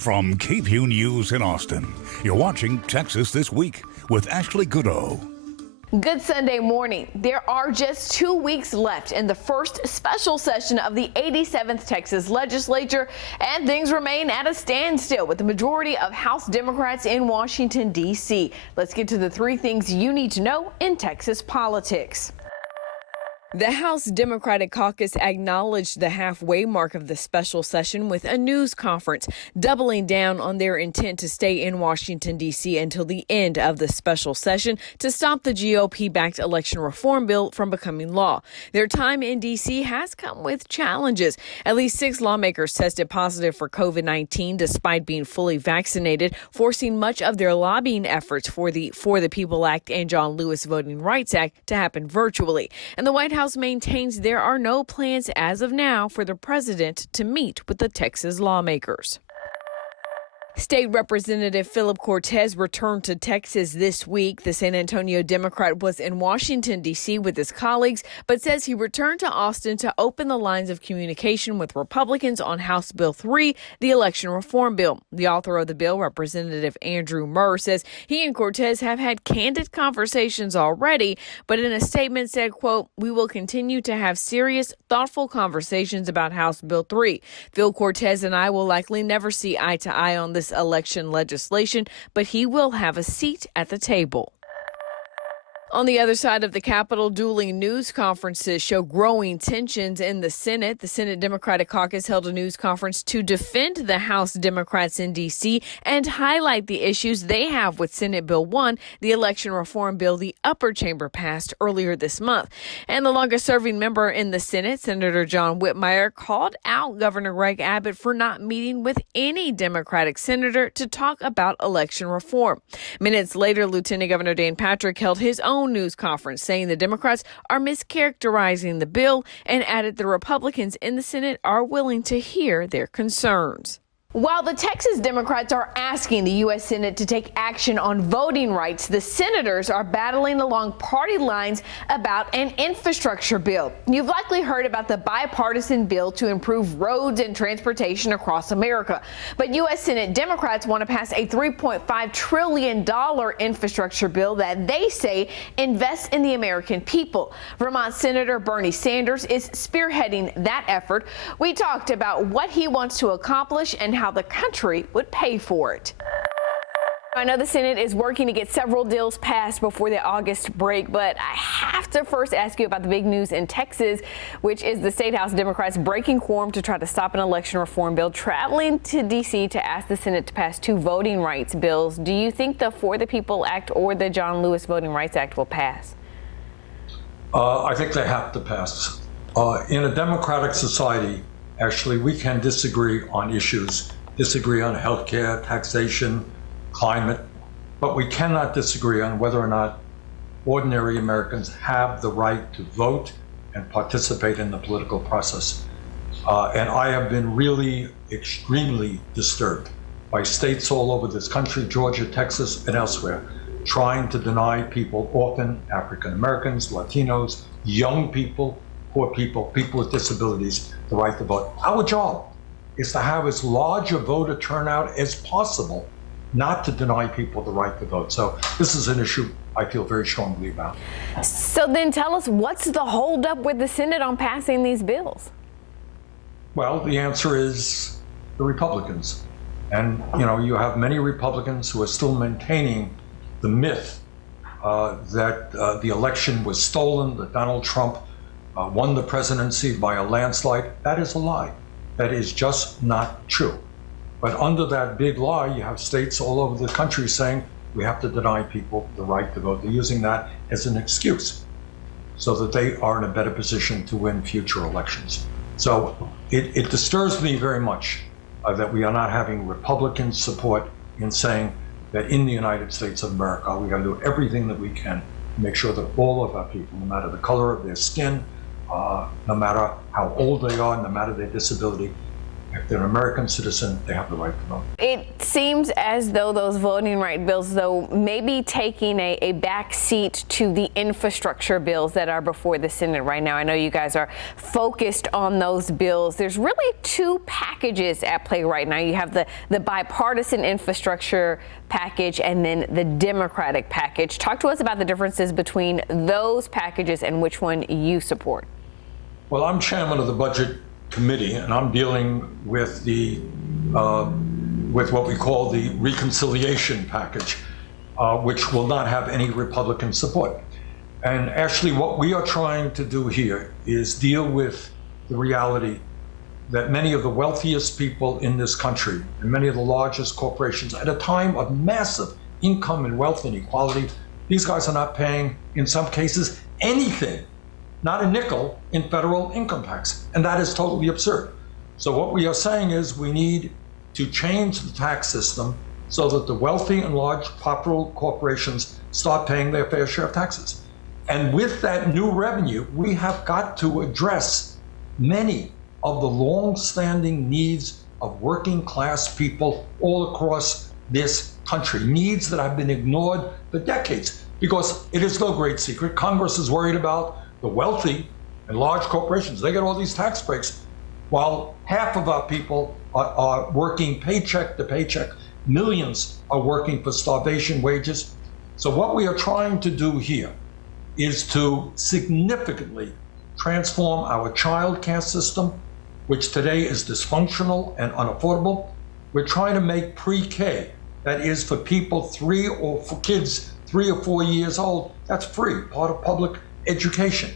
From KVUE News in Austin, you're watching Texas This Week with Ashley Goodo. Good Sunday morning. There are just 2 weeks left in the first special session of the 87th Texas Legislature, and things remain at a standstill with the majority of House Democrats in Washington, D.C. Let's get to the 3 things you need to know in Texas politics. The House Democratic Caucus acknowledged the halfway mark of the special session with a news conference, doubling down on their intent to stay in Washington, D.C. until the end of the special session to stop the GOP-backed election reform bill from becoming law. Their time in D.C. has come with challenges. At least 6 lawmakers tested positive for COVID-19 despite being fully vaccinated, forcing much of their lobbying efforts for the People Act and John Lewis Voting Rights Act to happen virtually. And the White House maintains there are no plans as of now for the president to meet with the Texas lawmakers. State Representative Philip Cortez returned to Texas this week. The San Antonio Democrat was in Washington, D.C. with his colleagues, but says he returned to Austin to open the lines of communication with Republicans on House Bill 3, the election reform bill. The author of the bill, Representative Andrew Murr, says he and Cortez have had candid conversations already, but in a statement said, quote, "We will continue to have serious, thoughtful conversations about House Bill 3. Phil Cortez and I will likely never see eye to eye on this election legislation, but he will have a seat at the table." On the other side of the Capitol, dueling news conferences show growing tensions in the Senate. The Senate Democratic Caucus held a news conference to defend the House Democrats in D.C. and highlight the issues they have with Senate Bill 1, the election reform bill the upper chamber passed earlier this month. And the longest-serving member in the Senate, Senator John Whitmire, called out Governor Greg Abbott for not meeting with any Democratic senator to talk about election reform. Minutes later, Lieutenant Governor Dan Patrick held his own news conference saying the Democrats are mischaracterizing the bill and added the Republicans in the Senate are willing to hear their concerns. While the Texas Democrats are asking the U.S. Senate to take action on voting rights, the senators are battling along party lines about an infrastructure bill. You've likely heard about the bipartisan bill to improve roads and transportation across America. But U.S. Senate Democrats want to pass a $3.5 trillion infrastructure bill that they say invests in the American people. Vermont Senator Bernie Sanders is spearheading that effort. We talked about what he wants to accomplish and how the country would pay for it. I know the Senate is working to get several deals passed before the August break, but I have to first ask you about the big news in Texas, which is the State House Democrats breaking quorum to try to stop an election reform bill, traveling to D.C. to ask the Senate to pass 2 voting rights bills. Do you think the For the People Act or the John Lewis Voting Rights Act will pass? I think they have to pass. In a democratic society, actually, we can disagree on issues, disagree on healthcare, taxation, climate, but we cannot disagree on whether or not ordinary Americans have the right to vote and participate in the political process. And I have been really extremely disturbed by states all over this country, Georgia, Texas, and elsewhere, trying to deny people, often African Americans, Latinos, young people, poor people, people with disabilities, the right to vote. Our job is to have as large a voter turnout as possible, not to deny people the right to vote. So this is an issue I feel very strongly about. So then tell us, what's the holdup with the Senate on passing these bills? Well, the answer is the Republicans. And, you know, you have many Republicans who are still maintaining the myth that the election was stolen, that Donald Trump won the presidency by a landslide. That is a lie. That is just not true. But under that big lie, you have states all over the country saying we have to deny people the right to vote. They're using that as an excuse so that they are in a better position to win future elections. So it disturbs me very much that we are not having Republican support in saying that in the United States of America, we got to do everything that we can to make sure that all of our people, no matter the color of their skin, no matter how old they are, no matter their disability, If they're an American citizen, they have the right to vote. It seems as though those voting right bills, though, may be taking a back seat to the infrastructure bills that are before the Senate right now. I know you guys are focused on those bills. There's really two packages at play right now. You have the bipartisan infrastructure package and then the Democratic package. Talk to us about the differences between those packages and which one you support. Well, I'm chairman of the Budget Committee, and I'm dealing with with what we call the reconciliation package, which will not have any Republican support. And actually, what we are trying to do here is deal with the reality that many of the wealthiest people in this country and many of the largest corporations, at a time of massive income and wealth inequality, these guys are not paying, in some cases, anything, not a nickel, in federal income tax. And that is totally absurd. So what we are saying is we need to change the tax system so that the wealthy and large profitable corporations start paying their fair share of taxes. And with that new revenue, we have got to address many of the long-standing needs of working class people all across this country, needs that have been ignored for decades, because it is no great secret. Congress is worried about the wealthy and large corporations. They get all these tax breaks, while half of our people are working paycheck to paycheck. Millions are working for starvation wages. So what we are trying to do here is to significantly transform our child care system, which today is dysfunctional and unaffordable. We're trying to make pre-K, that is for people for kids 3 or 4 years old, that's free, part of public education.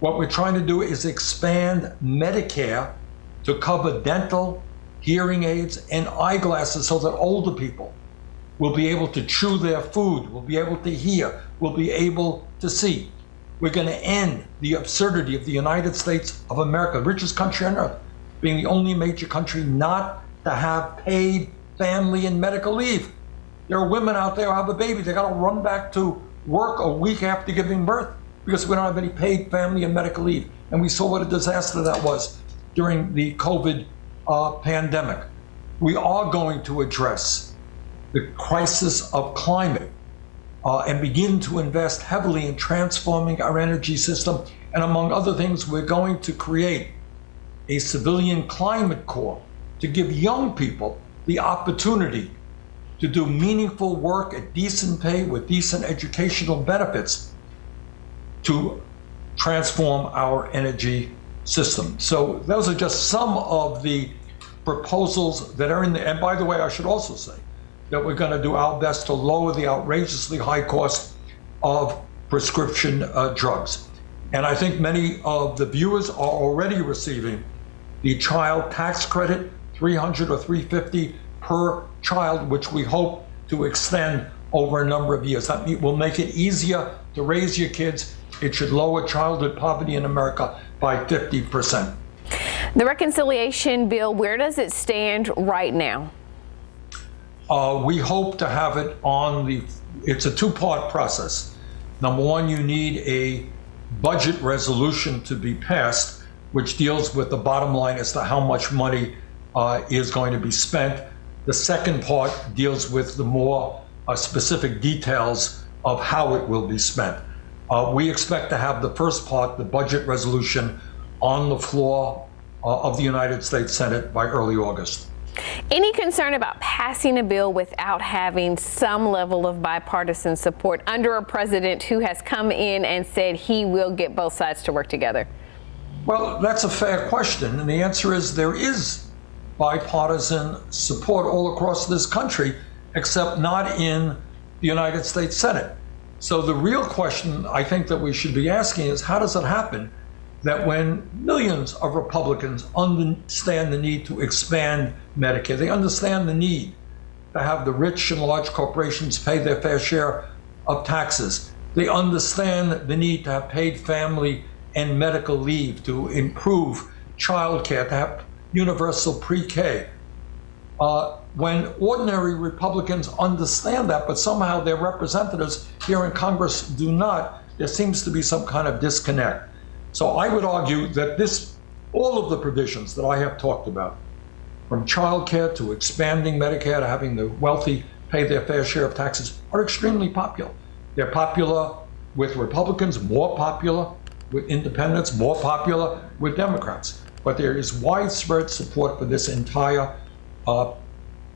What we're trying to do is expand Medicare to cover dental, hearing aids, and eyeglasses so that older people will be able to chew their food, will be able to hear, will be able to see. We're going to end the absurdity of the United States of America, the richest country on earth, being the only major country not to have paid family and medical leave. There are women out there who have a baby, they got to run back to work a week after giving birth because we don't have any paid family and medical leave. And we saw what a disaster that was during the COVID pandemic. We are going to address the crisis of climate and begin to invest heavily in transforming our energy system. And among other things, we're going to create a civilian climate corps to give young people the opportunity to do meaningful work at decent pay with decent educational benefits to transform our energy system. So those are just some of the proposals that are in there. And by the way, I should also say that we're going to do our best to lower the outrageously high cost of prescription drugs. And I think many of the viewers are already receiving the child tax credit, $300 or $350 per child, which we hope to extend over a number of years. That will make it easier to raise your kids. It should lower childhood poverty in America by 50%. The reconciliation bill, where does it stand right now? We hope to have it on it's a two-part process. Number one, you need a budget resolution to be passed, which deals with the bottom line as to how much money is going to be spent. The second part deals with the more specific details of how it will be spent. We expect to have the first part, the budget resolution, on the floor of the United States Senate by early August. Any concern about passing a bill without having some level of bipartisan support under a president who has come in and said he will get both sides to work together? Well, that's a fair question, and the answer is there is bipartisan support all across this country, except not in the United States Senate. So the real question I think that we should be asking is, how does it happen that when millions of Republicans understand the need to expand Medicare, they understand the need to have the rich and large corporations pay their fair share of taxes, they understand the need to have paid family and medical leave, to improve child care, to have universal pre-K. When ordinary Republicans understand that, but somehow their representatives here in Congress do not, there seems to be some kind of disconnect. So I would argue that all of the provisions that I have talked about from childcare to expanding Medicare to having the wealthy pay their fair share of taxes, are extremely popular. They're popular with Republicans, more popular with independents, more popular with Democrats. But there is widespread support for this entire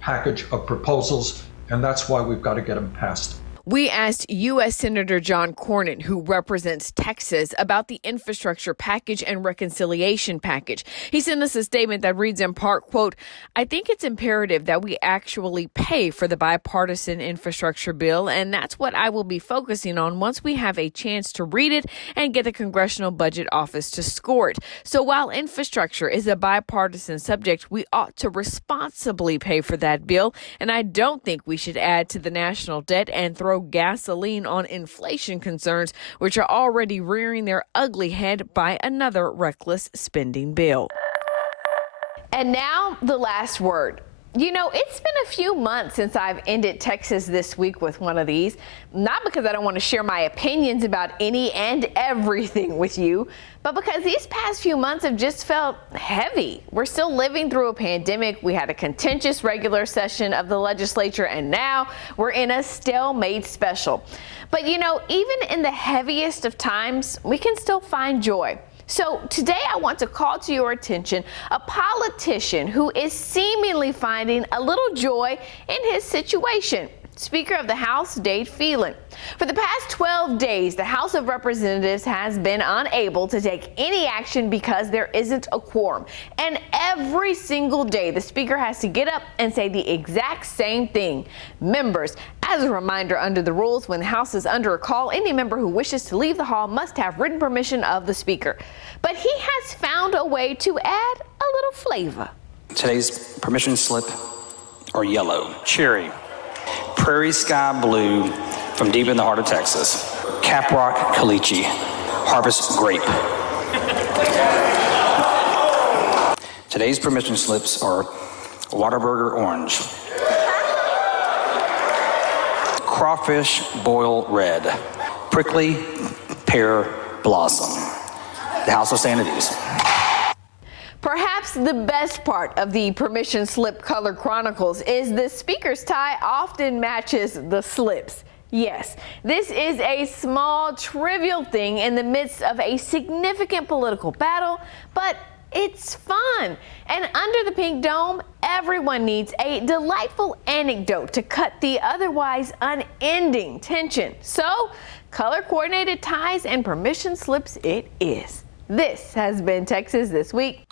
package of proposals, and that's why we've got to get them passed. We asked U.S. Senator John Cornyn, who represents Texas, about the infrastructure package and reconciliation package. He sent us a statement that reads in part, quote, "I think it's imperative that we actually pay for the bipartisan infrastructure bill, and that's what I will be focusing on once we have a chance to read it and get the Congressional Budget Office to score it. So while infrastructure is a bipartisan subject, we ought to responsibly pay for that bill, and I don't think we should add to the national debt and throw gasoline on inflation concerns, which are already rearing their ugly head by another reckless spending bill." And now the last word. You know, it's been a few months since I've ended Texas This Week with one of these. Not because I don't want to share my opinions about any and everything with you, but because these past few months have just felt heavy. We're still living through a pandemic. We had a contentious regular session of the legislature, and now we're in a stalemate special. But you know, even in the heaviest of times, we can still find joy. So today I want to call to your attention a politician who is seemingly finding a little joy in his situation. Speaker of the House, Dade Phelan. For the past 12 days, the House of Representatives has been unable to take any action because there isn't a quorum. And every single day, the Speaker has to get up and say the exact same thing. Members, as a reminder under the rules, when the House is under a call, any member who wishes to leave the hall must have written permission of the Speaker. But he has found a way to add a little flavor. Today's permission slip are yellow, cherry, prairie sky blue from deep in the heart of Texas, Caprock caliche, harvest grape. Today's permission slips are Whataburger orange, crawfish boil red, prickly pear blossom. The House will stand at ease. Perhaps the best part of the permission slip color chronicles is the Speaker's tie often matches the slips. Yes, this is a small, trivial thing in the midst of a significant political battle, but it's fun. And under the pink dome, everyone needs a delightful anecdote to cut the otherwise unending tension. So, color-coordinated ties and permission slips it is. This has been Texas This Week.